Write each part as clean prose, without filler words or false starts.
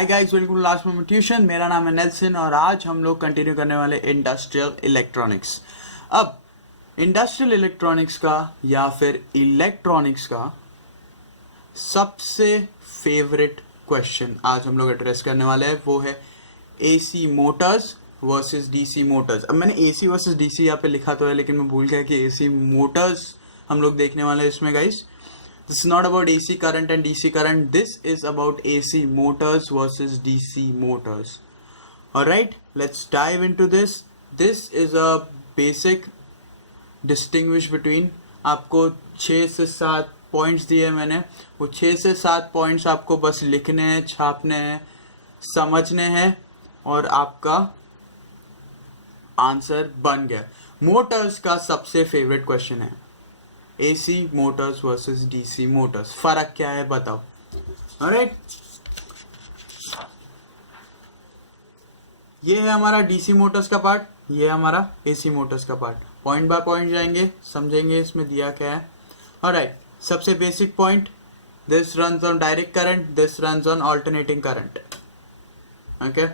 Hi guys, welcome to Last Moment Tuition. मेरा नाम है नेल्सन और आज हम लोग कंटिन्यू करने वाले इंडस्ट्रियल इलेक्ट्रॉनिक्स। अब इंडस्ट्रियल इलेक्ट्रॉनिक्स का या फिर इलेक्ट्रॉनिक्स का सबसे फेवरेट क्वेश्चन आज हम लोग एड्रेस करने वाले हैं, वो है AC Motors versus DC Motors. अब मैंने एसी वर्सेस डीसी यहाँ पे लिखा तो है, लेकिन मैं भूल गया कि एसी मोटर्स हम लोग देखने वाले हैं इसमें guys. This is not about AC current and DC current. This is about AC motors versus DC motors. Alright, let's dive into this. This is a basic distinguish between, आपको 6 से 7 points दिए मैंने, वो 6 से 7 पॉइंट्स आपको बस लिखने हैं, छापने हैं, समझने हैं और आपका आंसर बन गया। मोटर्स का सबसे फेवरेट क्वेश्चन है AC Motors versus DC Motors, फर्क क्या है बताओ। ऑलराइट, ये है हमारा DC मोटर्स का पार्ट, ये है हमारा AC मोटर्स का पार्ट। पॉइंट बाय पॉइंट जाएंगे, समझेंगे इसमें दिया क्या है। ऑलराइट, सबसे basic point, this runs on direct current, this runs on alternating current. Okay,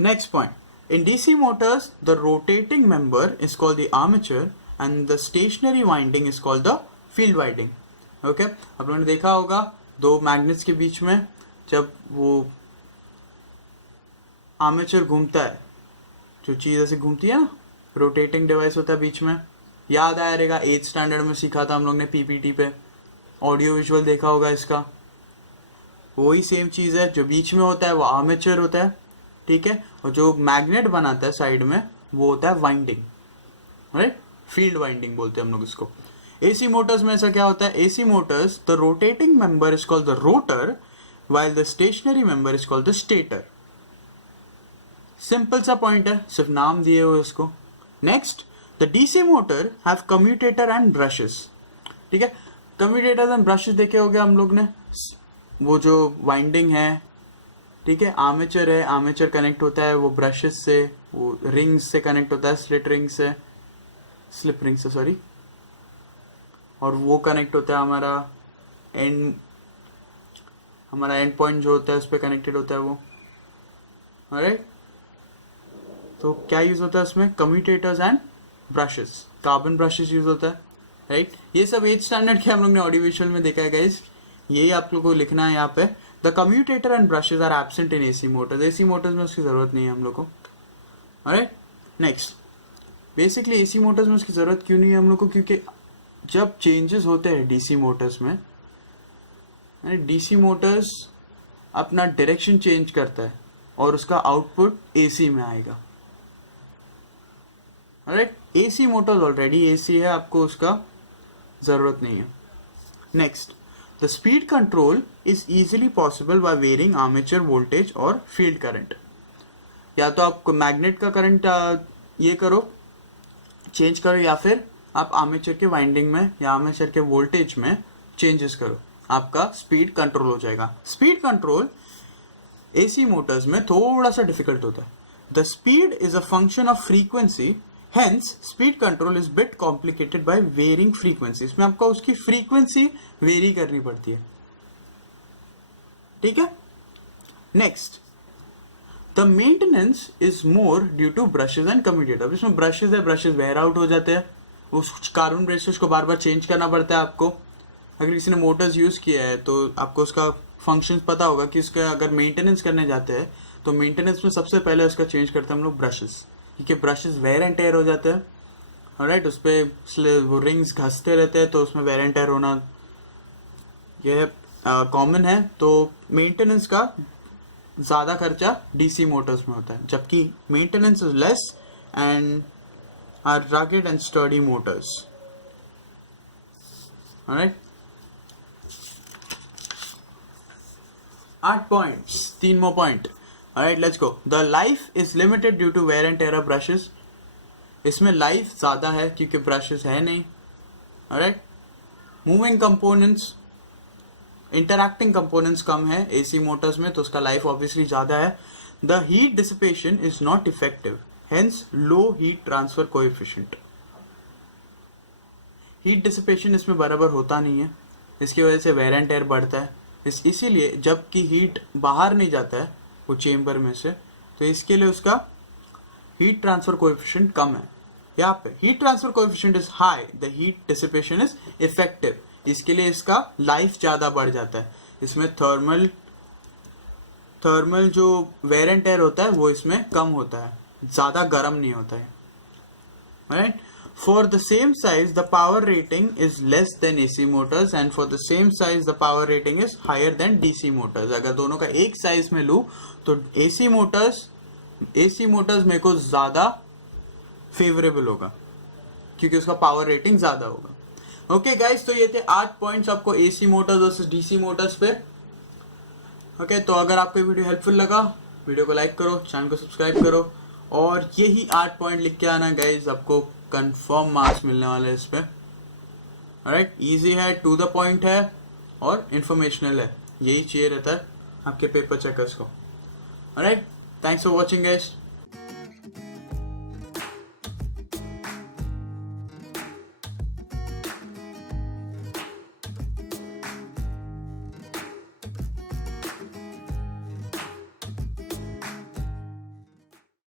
next point, in DC motors the rotating member is called the armature and the stationary winding is called the field winding. Okay, आप लोगों ने देखा होगा दो magnets के बीच में जब वो आर्मेचर घूमता है, जो चीज ऐसे घूमती है ना, रोटेटिंग डिवाइस होता है बीच में। याद आया रहेगा, 8th स्टैंडर्ड में सीखा था हम लोग ने पीपीटी पे, ऑडियो विजुअल देखा होगा इसका। वही सेम चीज है, जो बीच में होता है वो आर्मेचर होता है, ठीक है, और जो मैग्नेट बनाता है साइड में वो होता है वाइंडिंग, राइट, फील्ड वाइंडिंग बोलते हैं हम लोग इसको। एसी मोटर्स में ऐसा क्या होता है, AC motors the rotating member is called the rotor while the stationary member is called the stator. Simple सा पॉइंट है, सिर्फ नाम दिए हुए उसको। Next, the DC motor have commutator and brushes. ठीक है, कम्यूटेटर एंड ब्रशेस देखे होंगे हम लोग ने, वो जो वाइंडिंग है, ठीक है, आर्मेचर है, आर्मेचर कनेक्ट होता है वो ब्रशेस से, वो रिंग्स से कनेक्ट होता है, स्लिप रिंग से सॉरी, और वो कनेक्ट होता है हमारा एंड पॉइंट जो होता है उस पर कनेक्टेड होता है वो। ऑलराइट, तो क्या यूज होता है उसमें, commutators and brushes, carbon brushes use होता है, राइट। ये सब 8th स्टैंडर्ड के हम लोग ने ऑडियो विजुअल में देखा है गाइस, यही आप लोगों को लिखना है यहाँ पे। The commutator and brushes are absent in AC motors, AC motors में उसकी जरूरत नहीं है हम लोग को। Alright, next, basically AC motors में उसकी जरूरत क्यों नहीं है हम लोग को, क्योंकि जब चेंजेस होते हैं डीसी मोटर्स में, डीसी मोटर्स अपना डायरेक्शन चेंज करता है और उसका आउटपुट एसी में आएगा। Alright, AC Motors already AC है, आपको उसका जरूरत नहीं है। Next, the speed control is easily possible by varying armature voltage और field current। या तो आप मैग्नेट का करंट ये करो, चेंज करो, या फिर आप आर्मेचर के वाइंडिंग में या आर्मेचर के वोल्टेज में चेंजेस करो, आपका स्पीड कंट्रोल हो जाएगा। स्पीड कंट्रोल एसी मोटर्स में थोड़ा सा डिफिकल्ट होता है। The speed is a function of frequency, Hence, speed control is bit complicated by varying frequency। इसमें आपको उसकी फ्रीक्वेंसी वेरी करनी पड़ती है, ठीक है। Next, the maintenance is more due to brushes and commutator. इसमें ब्रशेज है, ब्रशेज वेयर आउट हो जाते हैं, उस कार्बन ब्रशेज को बार बार चेंज करना पड़ता है आपको। अगर किसी ने मोटर्स यूज किया है तो आपको उसका फंक्शन पता होगा कि उसका अगर मेंटेनेंस करने जाते हैं तो मेंटेनेंस में सबसे पहले उसका चेंज करते हैं हम लोग ब्रशेज, क्योंकि ब्रशेस वेयर एंड टेयर हो जाते हैं। ऑलराइट, उस पर वो रिंग्स घसते रहते हैं तो उसमें वेयर एंड टेयर होना यह कॉमन है। तो मेंटेनेंस का ज़्यादा खर्चा डीसी मोटर्स में होता है, जबकि maintenance is less and are rugged and sturdy motors. Alright, 8 points, 3 more point. Alright, let's go. The life is limited due to wear and tear of brushes। इसमें लाइफ ज़्यादा है क्योंकि ब्रशेस है नहीं। Alright, moving components, interacting components कम है AC motors में, तो उसका लाइफ ऑब्वियसली ज़्यादा है। The heat dissipation is not effective, hence low heat transfer coefficient. Heat dissipation इसमें बराबर होता नहीं है, इसकी वजह से वेयर एंड टेयर बढ़ता है। इसीलिए जबकि हीट बाहर नहीं जाता है वो चेम्बर में से, तो इसके लिए उसका हीट ट्रांसफर कोएफिशिएंट कम है। यहाँ पे heat transfer coefficient is high, the heat dissipation is effective, इसके लिए इसका लाइफ ज़्यादा बढ़ जाता है। इसमें थर्मल जो वेयर एंड टेयर होता है वो इसमें कम होता है, ज़्यादा गर्म नहीं होता है। Right, for the same size the power rating is less than AC motors and for the same size the power rating is higher than DC motors। अगर दोनों का एक साइज में लूँ तो AC मोटर्स मेरे को ज़्यादा फेवरेबल होगा क्योंकि उसका पावर रेटिंग ज़्यादा होगा। ओके गाइस, तो ये थे 8 पॉइंट्स आपको AC Motors versus DC Motors पे। ओके, तो अगर आपको ये वीडियो हेल्पफुल लगा, वीडियो को लाइक करो, चैनल को सब्सक्राइब करो और यही 8 पॉइंट लिख के आना गाइस, आपको कंफर्म मार्क्स मिलने वाले हैं इस पे। राइट, इजी है, टू द पॉइंट है और इन्फॉर्मेशनल है, यही चाहिए रहता है आपके पेपर चेकर्स को। Right, thanks for watching guys.